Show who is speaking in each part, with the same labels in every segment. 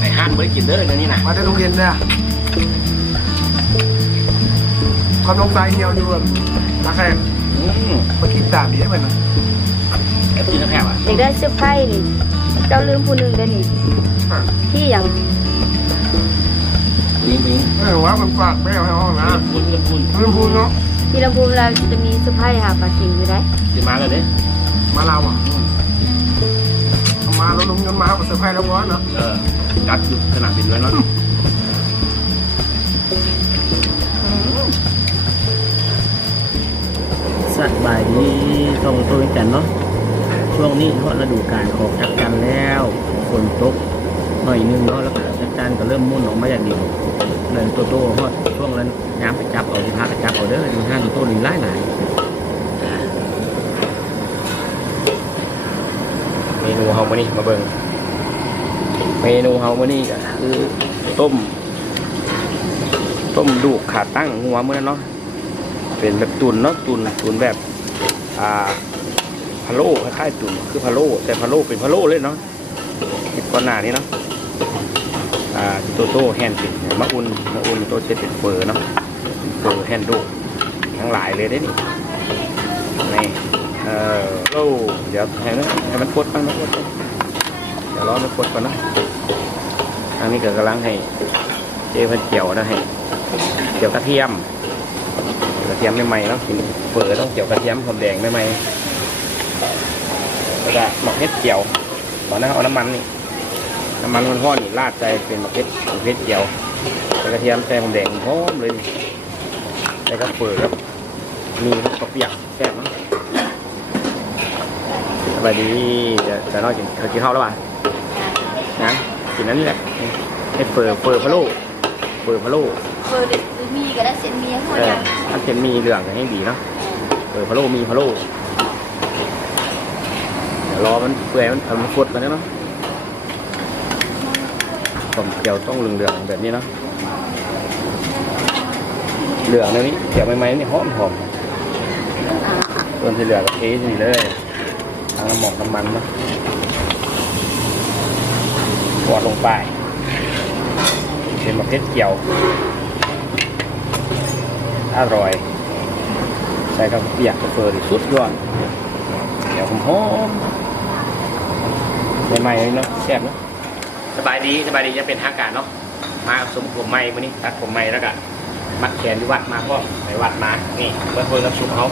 Speaker 1: ในห้างไม่ได้กินเด้อเดี๋ยวนี้นะ
Speaker 2: มาได้โรงเรียนเนี่ยความลงใจเหี่ยวอยู่แบบมาแข่ง
Speaker 1: อืม
Speaker 2: มาคิดตามนี้ให้มันนะ
Speaker 1: แอบกินแล้วแคบอะ
Speaker 3: อยากได้เสื้อผ้านี่เจ้าลืมผู้หนึ่งได้อนี่ที่อย่าง
Speaker 1: นี่มิง
Speaker 2: เออว่ามันฝากแม่ให้ห้องนะ
Speaker 1: พูดเรื่องพูด
Speaker 2: ไม่พูดเนาะ
Speaker 3: ที่ลำพูนเราจะมีเสื้อผ้าหาปลาสิงอยู่ได้
Speaker 1: จะมาเลยเด้
Speaker 2: มาเราอะเอา มาแล้วลงเงินมาเอาเซอร์ไพรส์แล้ววะเนาะ
Speaker 1: เออจัดอยู่สนามบินไว้เนาะ
Speaker 4: สบายดีต้องตัวกันเนาะช่วงนี้เพราะฤดูกาลของจักจันแล้วฝนตกหน่อยนึงเนาะแล้วก็จักจันก็เริ่มมุ่นออกมาอย่างดีเลยตัวโตเพราะช่วงนั้นน้ำไปจับเอาที่พักไปจับเอาเด้อดูห้างตัวนี้หลายหลาย
Speaker 1: เม นูเฮามานี่มาเบิ่งเมนูเฮามานี่ก็คือต้ม ต้มดูกขาตั้งหัวมื้อนั้นเนาะเป็นแบบตุนเนาะตุนตุนแบบอ่าพะโล้คล้ายๆตุนคือพะโล้แต่พะโล้เป็นพะโล้เลยเนาะติดก่อนหน้านี้เนาะอ่าโตโต้แฮนด์เป็นมะอุ่นมะอุ่นโตเช็ดเป็นเฟอร์เนาะเฟอร์แฮนด์ดูทั้งหลายเลยเด้นี่นี่ อโอ้เดี๋ยวให้นะให้มันพดบ้างนะพดเดี๋ยวร้อนมันพดก่อนนะทางนี้ก็กำลังให้เจ๊เพันเจียวนะให้เจียวกระเทียมกระเทียมใหม่ๆเนาะกินเปิดต้องเจียวกระเทียมหอมแดงใหม่ๆแล้วก็หมกเห็ดเจียวตอนนั้นเอาน้ำมันนี่น้ำมันมันทอดนี่ราดใจเป็นหมกเห็ดหมกเห็ดเจียวกระเทียมใส่หอมแดงหอมเลยใส่กระเปิดครับมีกระเปียกแซ่บเนาะสบายดีจะจะนอนกินเคยกินข้าวแล้วป่ะนะกินนั้นนี่แหละให้เปิดเปิดพะโล้เปิดพะโล้
Speaker 3: เฟอร์มีก็ได้เส้นมีหัว
Speaker 1: เออ
Speaker 3: อย่าง
Speaker 1: ถ้าเป็นมีเหลืองก็ให้ดีเนาะเออพะโล้มีพะโล้เดี๋ยวรอมันเปื่อยมันเอามันฟดกันเนาะผมเกี่ยวต้องเหลืองๆแบบนี้เนาะเหลืองแบบนี้เกี่ยวใหม่ๆนี่หอมหอมส่วนที่เหลือก็เทนี่เลย ทางน้ำหมอกน้ำมันนะกวาดลงไปเป็นประเภทเกี่ยว อร่อย ใส่กับเปียกกับเฟอร์สุดยอดเดี๋ยวผมหอมใหม่ๆเลยเนาะแซ่บเนาะสบายดีสบายดีจะเป็นทางการเนาะมาสมผมใหม่วันนี้ตัดผมใหม่แล้วก็มัดแขนที่วัดมาก็ไปวัดมานี่เพื่อนเพื่อนกับซุปเขา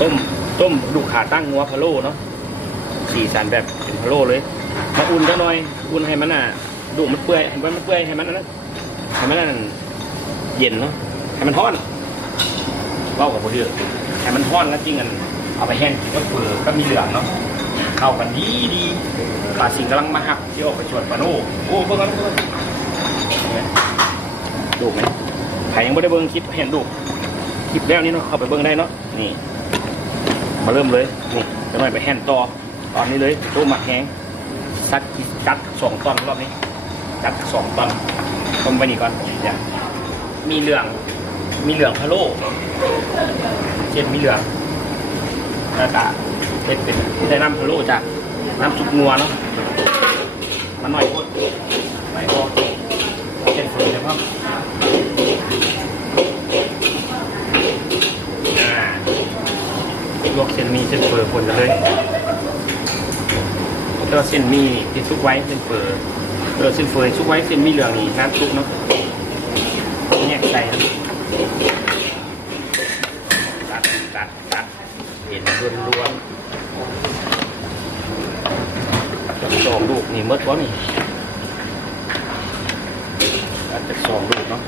Speaker 1: ต้ม ต้มดูขาตั้งงัวพะโล้เนาะสีสันแบบเป็นพะโล้เลย มาอุ่นก็หน่อย อุ่นให้มันอะดูมันเปื่อยให้มันเปื่อยให้มันนั้นให้มันนั้นเย็นเนาะให้มันทอดเล่ากับพวกเดือให้มันทอดแล้วจริงกันเอาไปแห้งกินก็เปื่อก็มีเหลืองเนาะเข้ากันดีดีปลาสิงกำลังมาหักที่ออกไปชวนปลาโน่โอ้เบิ่งกันเบิ่งดูไหมใครยังไม่ได้เบิ่งคลิปเห็นดูคลิปแล้วนี่เนาะเข้าไปเบิ่งได้เนาะนี่ มาเริ่มเลยนี่จะหน่อยไปแห้งต่อตอนนี้เลยตู้หมักแห้งซัดจัดสองตอนรอบนี้จัดสองตอนต้มไปนี่ก่อนเดี๋ยวมีเหลือง มีเหลืองพะโล้เช่นมีเหลืองแล้วก็เป็นเป็นได้น้ำพะโล้จากน้ำซุปงัวเนาะมันหน่อยโคตรไม่พอเช่นฝืนนะครับอ่า ลวกเส้นหมีเส้นเฟอร์คนกันเลยแล้วก็เส้นหมีที่ซุกไว้เส้นเฟอร์เออเส้นเฟอร์ซุกไว้เส้นหมีเหลืองนี่น้ำซุปเนาะแยกใส่ครับตัดตัดตัดเห็นรวนรวนๆตัดสองลูกนี่หมดวะนี่ตัดจากสองลูกเนาะ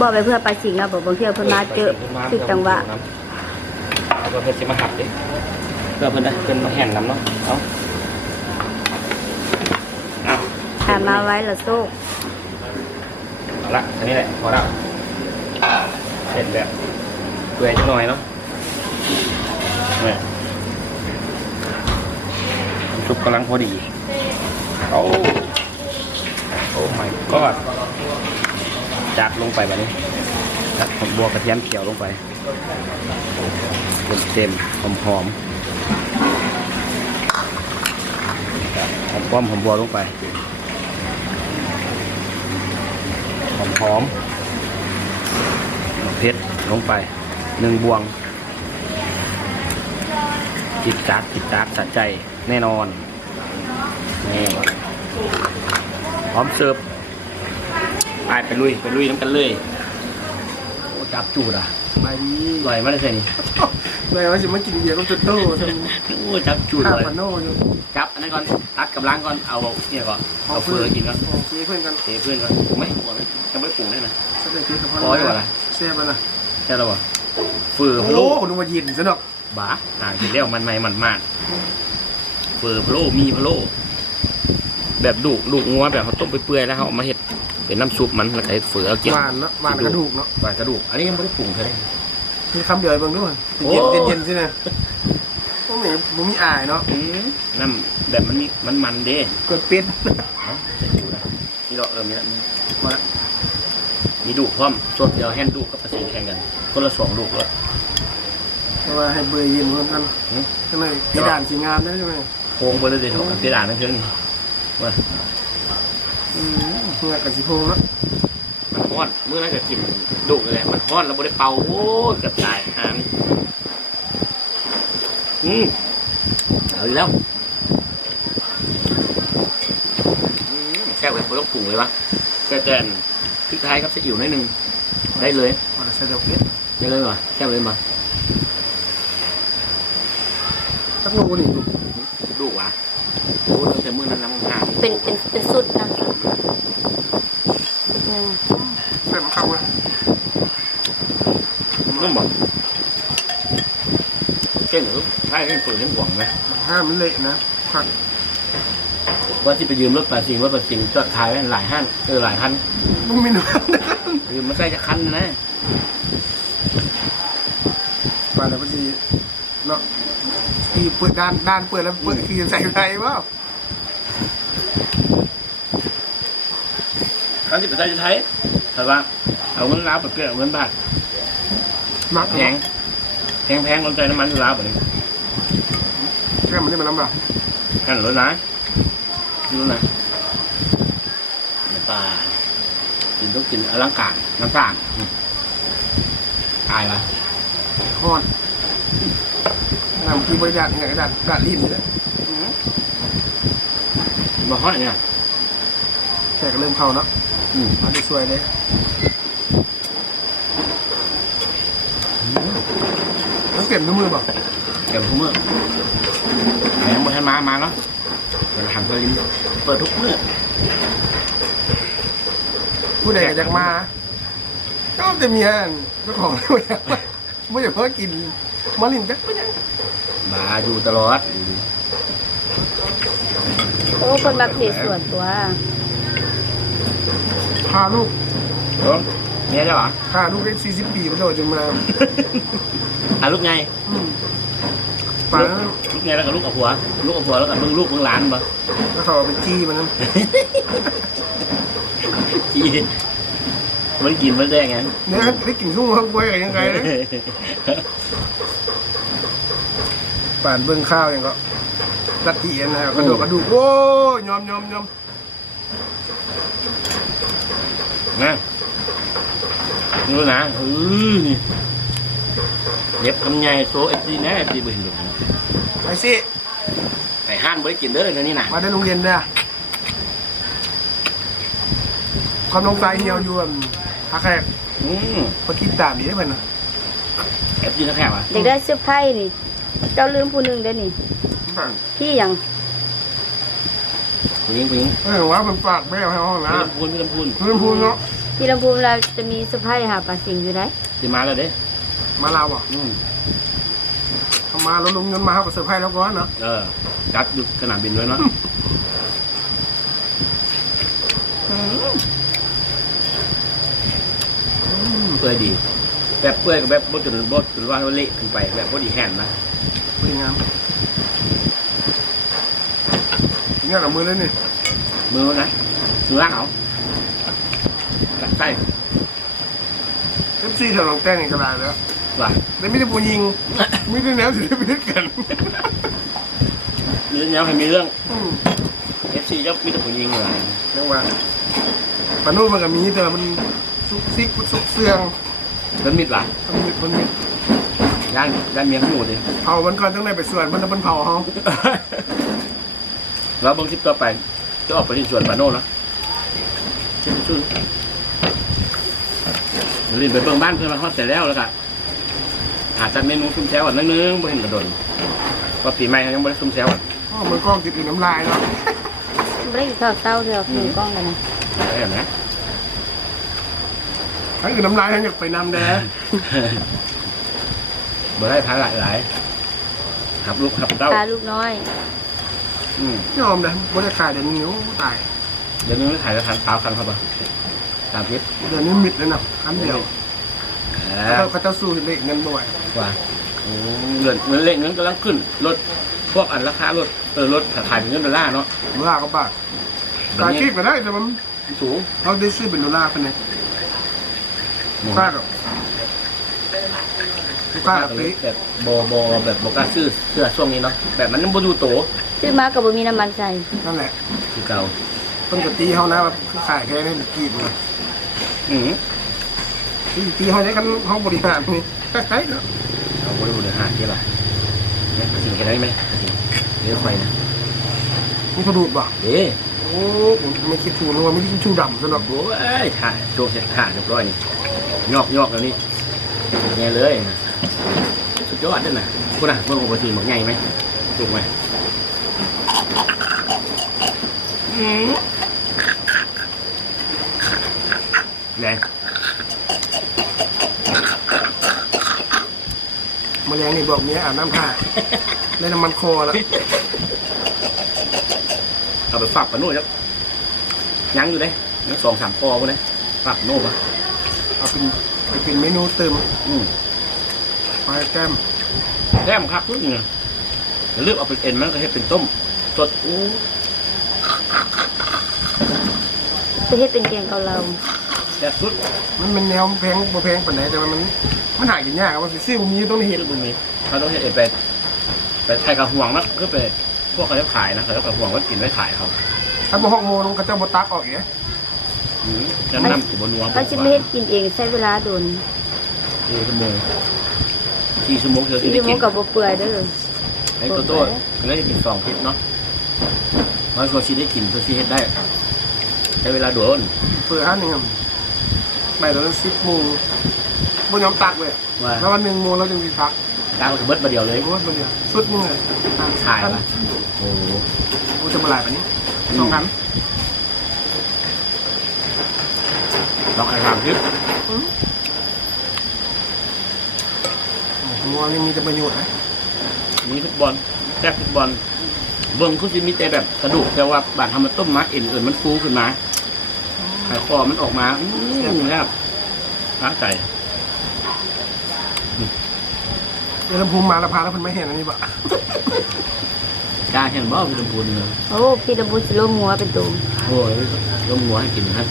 Speaker 3: บอกไปเพื่อปลาสิงเราบอกบางเที่ยวเพิ่นมาเจอติดจังหวะ
Speaker 1: แล้วก็เพิ่นสิมาหับดิเพื่อเพิ่นได้เพิ่นมาแห่นนำเนาะเอาเอา
Speaker 3: ถามมาไว้ละโซ่
Speaker 1: เอาละอันนี้แหละพอแล้วเสร็จแบบเปื่อยจักหน่อยเนาะเนี่ยน้ำซุปกำลังพอดีโอ้โอ้ my god จักลงไปแบบนี้จักผมบัวกระเทียมเขียวลงไป เต็มเต็มหอมหอมหอมป้อมหอมบัวลงไป หอมหอมเพชรลงไปหนึ่งบวงจิตจัดจิตจัดสะใจแน่นอนนี่พร้อมเสิร์ฟไปไปลุย ไปลุยน้ำกันเลย โอ้จับจูดอะ
Speaker 2: ไปดี
Speaker 1: ลอยมาได้ใช่นี่
Speaker 2: แม่ว่าสิมากินเบียร์กับจุดโต้ท
Speaker 1: โอ้จับจูดำ
Speaker 2: ข้าว
Speaker 1: เลย
Speaker 2: พาโน่อยู่
Speaker 1: จับอันนั้นก่อนตักกับล้างก่อนเอาเนี่ยก่อนเอาเฟือกินก่อน
Speaker 2: โอเคเพื่อนกัน
Speaker 1: เทเพื่อนก่อนปรุงไหมปรุงไหมยังไม่ปรุงเลยนะ
Speaker 2: สเต็กที่กับพ่
Speaker 1: พออยู่วะล่ะ
Speaker 2: แซ่บแล้วนะ
Speaker 1: ใช่แล้วบ่เฟือพะ
Speaker 2: โอ้
Speaker 1: โล้
Speaker 2: คุณดูมายินซะหน่อย
Speaker 1: บ้าอ่านเสร็จแล้วมันไม่มันมากเฟือพะโล้มีพะโล้แบบดุดุงัวแบบเขาต้มไปเปื่อยแล้วเขาเอามาเห็ด เป็นน้ำซุปมันแล้วก็เห็ดเฟือเอาเกี่ยว
Speaker 2: หวานเนาะหวานกระดูกเนาะ
Speaker 1: หวานกระดูก อันนี้ยังไม่ได้ปรุงเลย
Speaker 2: มีคำเดียวให้เบิ่งด้วย
Speaker 1: โอ้
Speaker 2: เย็นเย็นๆสินะพวกนี้ผมมีอายเนาะ
Speaker 1: อืมน้ำแบบมันมีมันมันเด้
Speaker 2: เกิดเป็ด
Speaker 1: เอ้าจะอยู่นะนี่เราเออมีละมาละมีดุพร้อมสดเดียวแห้งดุกับปลาสีแข่งกัน คนละสองลูกแล้ว
Speaker 2: เพราะว่าให้เบื่อเย็นเหมือนกัน
Speaker 1: หืม
Speaker 2: ข้างในกระดานสีงามได้ใช่ไหม
Speaker 1: โค้งไปเลยเดี๋ยวเพดานนั่นเครื่องนี่ว่า
Speaker 2: อืม เหงื่อกับสีโพงเนาะ
Speaker 1: มันฮ้อนเมื่อไรก็กินดุเลยแหละมันฮ้อนแล้วบ่ได้เป่าโอ้ยเกับตายหานี่อืมเอาอีกแล้วอืมแค่แบบไม่ต้องปรุงเลยวะแค่แต่พริกไทยครับซีอิ๊วหนิดนึงได้เลย
Speaker 2: มันจะใส่ดอกเป็ด
Speaker 1: ได้เลยว่ะแค่เลยมา
Speaker 2: สักโลนี่
Speaker 1: ดุวะโอ้ตั้งแต่มื้อนั้นน้ำห่าง
Speaker 3: เป็นเป็นเป็นสุดนะ หนึ่ง
Speaker 2: ใส่มะขามเลย
Speaker 1: นุ่มบ่เก่งหรือใช่เก่งเปิดเก่งหวังไหม
Speaker 2: ห้ามมันเละนะผัก
Speaker 1: ว่าที่ไปยืมรถปลาสิงรถปลาสิงจอดขายไว้หลายห้างเออหลายคัน
Speaker 2: บุ้งมินว
Speaker 1: ยืมมาใส่จะคันนะ
Speaker 2: มาแล้วพอดีเนาะขี่เปิดด้านด้านเปิดแล้วเปิดขี่ใส่ไฟเปล่า
Speaker 1: เขาจะไปใส่จะไทยแต่ว่าเอาเงินลาวไปเปลี่ยนเอาเงินบาท
Speaker 2: มัก
Speaker 1: แพงแพงแพงลงใจน้ำมันอยู่ลาวแบบนี้
Speaker 2: แค่มันได้มาลำบาก
Speaker 1: กันรถนะดูนะเนี่ยปลากินต้องกินอลังการน้ำตาลอืมตายละ
Speaker 2: ฮอนนำกีบริจาคไงกระดาษกระดาษลิ้นเลย
Speaker 1: มาฮอดเนี่ย
Speaker 2: แขกก็เริ่มเข้าเนาะ
Speaker 1: อื ม
Speaker 2: มาได้สวยเลยต้องเปลี่ยนด้วยมือเปล่า
Speaker 1: เดี๋ยวทุกมื้อแหมหมดให้มามาแล้วเวลาทำเพื่อลิ้นเปิดทุกมื้อ
Speaker 2: ผู้ใดก็อยากมา ก็จะมีอันเจ้าของไม่อยากมาไม่อยากเพิ่งกินมาลินจักไม่ยัง
Speaker 1: มาอยู่ตลอด
Speaker 3: โอ้คนมักเผ็ดส่วนตัว
Speaker 2: พาลูก
Speaker 1: เออเมียได้ปะ
Speaker 2: พาลูกได้สี่สิบปีมาโดนจนมา
Speaker 1: อะลูกไง
Speaker 2: อืมป่าแล้ว
Speaker 1: ลูกไงแล้วกับลูกกับผัว ลูกกับผัวแล้วกับมึงลูกมึงหลานปะ
Speaker 2: แล้วเขาเอาไปจี้มันนั่น
Speaker 1: จีมันกินมันได้ไง
Speaker 2: เนี่ยได้กลิ่นทุ่งข้าวกล้วยกันยังไงเลยป่านเบิ้งข้าวอย่างก็รัดเอียนนะกระดูกกระดูกโอ้ยยอมยอมยอม
Speaker 1: นะดูนะเออนี่เย็บทำไงโซเอฟซีนะเอฟซีบ่เห็นหรอกนะ
Speaker 2: ไปสิ
Speaker 1: ไก่ห้านบ่ได้กินเด้อเดี๋ยวนี้นะ
Speaker 2: มาได้โรงเรียนเด้อความลงใจเหี่ยวอยู่อะฮักแขก
Speaker 1: อืม
Speaker 2: พอกินตามดีได้ไหมนะ
Speaker 1: เอฟซีนักแข่งวะ
Speaker 3: อยากได้เสื้อไพ่นี่ เจ้าลืมผู้หนึ่งเด้อนี่พี่หยัง
Speaker 1: ผู้หญิงผู้หญิง
Speaker 2: เออว่ามันปากแม่ให้ห้อง
Speaker 1: พี่
Speaker 2: นะ
Speaker 1: ลำพูนพี่ลำพูน
Speaker 2: พื้นพูนเนาะ
Speaker 3: พี่ลำพูนเราจะมีเสื้อไพ่หาปลาสิงอยู่ได้
Speaker 1: สิมาแล้วเด้
Speaker 2: มาลาวอะ
Speaker 1: อืม
Speaker 2: ทำมาแล้วลงเงินมาเขาก็เซอร์ไพรส์แล้วก่อนเนาะ
Speaker 1: เออจัดอยู่สนามบินด้วยเนาะเปื่อยดี แบบเปื่อยกับแบบบดจนบดจนว่าเละขึ้นไปแบบบดอีแห้งนะ
Speaker 2: สวยงาม เนี่ยกับมือเลยนี่
Speaker 1: มือนะมือล่างเอาตัดไส้
Speaker 2: เอฟซีแถวหนองแต้งนี่ก็ได้แล้ว
Speaker 1: ว่า
Speaker 2: แต่ไม่ได้ปูยิงไม่ได้แนวศิลปินกัน
Speaker 1: เนื้อเนี้ยให้มีเรื่อง
Speaker 2: อืม
Speaker 1: ซีจะมีแต่ผู้หญิงหลาย
Speaker 2: เรื่องว่าปานนู้นมันก็มีแต่ว่ามันซุกซิกซุกเสือง
Speaker 1: เป็นมิดหลาย
Speaker 2: มันมีมันมี
Speaker 1: ย่านย่านเมียงหมูดิ
Speaker 2: เผามันก่อนต้องได้ไปส่วนมันแล้วมันเผาเฮา
Speaker 1: แล้วบางคลิปต่อไปจะออกไปที่สวนปาโน่นะเช่นชื่อลินไปเบิ่งบ้านเพื่อนมาทอดเสร็จแล้วแล้วก็อาจจะเมนูซุ่มแซวอะนึงๆบ่เห็นกระโดนว่าปีใหม่เขายังบ่ได้ซุ่มแซวอะ
Speaker 2: อ๋อมันกล้องติดอยู่น้ำลายเนาะ
Speaker 3: บ่ได้กินข้าวเต้าเดียวกินกล้องเลยนะ
Speaker 1: ได้เห็นไหม
Speaker 2: ทั้งอยู่น้ำลายทั้งอยากไปนำแดง
Speaker 1: บ่ได้พาหลายหลายหับลูกหับเต้า
Speaker 3: ตาลูกน้อย
Speaker 1: อืม
Speaker 2: ยอมเลยบ่ได้ขายเดี๋ยวนี้โอ้ตาย
Speaker 1: เดี๋ยวนี้ถ่ายแล้วทานเปล่ากันครับบ่ตามคลิป
Speaker 2: เดี๋ยวนี้มิดเลยนะอันเดียว
Speaker 1: อ่า
Speaker 2: แล้วเขาจะสู้เด็กเงินบ่อย
Speaker 1: ว่าอืมเงินเงินเล่นเงินกำลังขึ้นรถพวกอันราคารถเออรถขายเป็นเงินดอลลาร์เนาะ
Speaker 2: ดอลลาร์ก็บาท
Speaker 1: เดี๋ย
Speaker 2: กาวร
Speaker 1: นี้
Speaker 2: คิดไปได้แต่มัน
Speaker 1: สูง
Speaker 2: เราได้ซื้อเป็นดอลลาร์เป็นไง
Speaker 1: หมด
Speaker 2: ค่ากับค่ากับปี
Speaker 1: แบบโบโบแบบโบกล้าซื้อเสื้อช่วงนี้เนาะแบบมันยังโบดูโต
Speaker 3: ซื้อมาก็บ่มีน้ำมันใส่
Speaker 2: นั่นแหละ
Speaker 1: คือเก่า
Speaker 2: ต้นกะตีเขานะว่าขายแค่นี้กีบเลย
Speaker 1: อืม
Speaker 2: ตีตีเขาได้กันห้องบริหารนี่คล้ายๆเนาะ
Speaker 1: เอาโบดูเดือดหาที่ละเนี่ยกินกันได้ไหมเดี๋ยวไปนะ
Speaker 2: นี่เขาดูดบ่
Speaker 1: เอ๊ะ
Speaker 2: โอ้ผมไม่คิดถูกนะว่าไม่ได้กินชูดำซะหรอก
Speaker 1: โอ้ยถ่ายโชว์เสร็จถ่ายเรียบร้อยนี่ยอกยอกแล้วนี่ไงเลยนะสุดยอดด้วยนะคุณอะเมื่อปกติบอกไงไหมถูกไหม แรง
Speaker 2: แมลงนี่บอกเนี้ยอาบน้ำท่าได้น้ำมันคอแล้ว
Speaker 1: เอาไปฝักปะโน่ครับยังอยู่เลยยังสองสามคอพวกนี้ฝักโน่ปะ
Speaker 2: เอาเป็นไปเป็นเมนูเติม
Speaker 1: อืม
Speaker 2: ปลาแก้ม
Speaker 1: แค่มครับทุกอย่างเลือกเอาเป็นเอ็นมันก็ให้เป็นต้มสดอู้
Speaker 3: ไปเฮ็ดเป็นแกงเกาเหลา
Speaker 1: แซ่บสุด
Speaker 2: มันเป็นแนวแพงบ่แพงปานไหนแต่ว่ามันมันหากินยากอะมันสิซื้อบ่มีต้องได้เห็น
Speaker 1: ที่บุญมีเขาต้องให้เอ็นไปไปไทยกับห่วงนะคือไปพวกเขาจะขายนะเขาจะกับห่วงว่ากินไว้ขายเขา
Speaker 2: ถ้าบ่ฮอกโมงก็จะบ่ตักออกอีก
Speaker 1: อืมจะนำอยู่บนนัว
Speaker 3: ถ้าสิมาเฮ็ดกินเองใช้เวลาโดน
Speaker 1: สี่ชั่วโมงสี่ชั่วโมงเธอ
Speaker 3: ที่
Speaker 1: ที่ได้
Speaker 3: อยู่ห
Speaker 1: กิ
Speaker 3: มัน
Speaker 1: น
Speaker 3: ก็บ่เปื่อยเด้อ
Speaker 1: ไอ้ตัวโต้ก็ได้กินสองพริษเนาะมันก็ชีได้กินตัวชีเฮ็ดได้ ใช้เวลาโดน
Speaker 2: เปิดห้าหนึ่งอะไปตอนนั้น10โมงบ่ยอมตักเลย
Speaker 1: ว่า
Speaker 2: แล้ววัน1โมงเราจึงสิตัก
Speaker 1: ตามกับเบิดมาเดียวเลย
Speaker 2: โอ้ยมันเดียวสุดนึงเลย
Speaker 1: ขายปะโอ้โห
Speaker 2: โอ้จะมาหลายปานนี้สองอัน
Speaker 1: ลองอ่านตามคลิป
Speaker 2: งัวนี่มีแต่ประโยชน์นะ
Speaker 1: มีฟุตบอลแทบฟุตบอล เบิ้งคือสิมีแต่แบบกระดูกแต่ว่าบาดทำมันต้มมาเอ็นอื่นมันฟูขึ้นมาไข่คอมันออกมาอืมครับร้าใจ
Speaker 2: เดี๋ยวลำพูมาแล้วพาแล้วเพิ่นไม่เห็นอันนี้บ่
Speaker 1: กล้าเห็นบ่พี่ลำพูนเลย
Speaker 3: โอ้พี่ตะบุสิโลหัวเป็นตูม
Speaker 1: โอ้ยต้มหัวให้กินครับ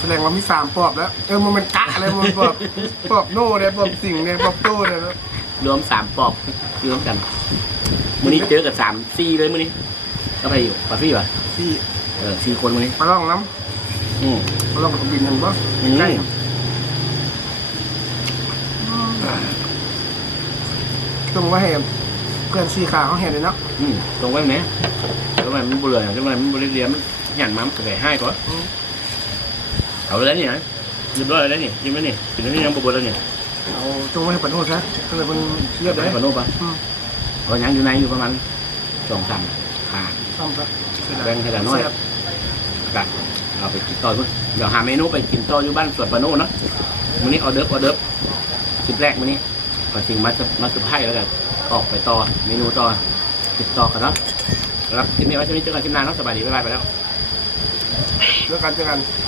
Speaker 2: แสดงว่ามีสามปอบแล้ว เออมันเป็นกะอะไรมันปอบปอบโน่เนี่ยปอบสิงเนี่ยปอบโต้เนี่ยแล้ว
Speaker 1: รวมสามปอกรวมกันมื้อนี้เจอกับสามซี่เลยมื้อนี้ก็ไปอยู่ปาฟี่ป่ะ
Speaker 2: ที่
Speaker 1: เออสี่คนมื้อนี้
Speaker 2: มาลองน้
Speaker 1: อืมำ
Speaker 2: มาลองกับบินเห็นบ่
Speaker 1: อืม
Speaker 2: ใกล้ต้องว่าให้เพื่อนซีขาเขาเห็นเลยเนาะ
Speaker 1: อืมตรงไว้ไหมทำไมมันเบื่อทำไมมันบริเรียนมันหยั่นมามันก็ได้ให้ก่อนเอาแล้วนี่นะเรียบร้อยแล้วนี่กินไหมนี่กินแล้วนี่ยังบวบแล้วนี่
Speaker 2: เอาจงไว้ให้ปนโทษซะก็เลยมันเรียบ
Speaker 1: ได้
Speaker 2: ได้
Speaker 1: ปะโน่ปะ
Speaker 2: อืม
Speaker 1: ก็ยังอยู่ในอยู่ประมาณสองสามขา
Speaker 2: ซ่อมซะ
Speaker 1: แบ่งให้กันน้อยกันเอาไปกินต่อพุ่นเดี๋ยวหาเมนูไปกินต่ออยู่บ้านสวนปะโน่เนาะมื้อนี้ออเดิร์ฟออเดิร์ฟชุดแรกมื้อนี้ก่อนสิ่งมาจะมาสุดท้ายแล้วกันออกไปต่อเมนูต่อติดต่อกันเนาะครับคลิปนี้ไว้ช่วงนี้เจอกันคลิปหน้าเนาะสบายดีบ๊ายบายไปแล้ว
Speaker 2: แล้วกันเจอกัน
Speaker 1: ค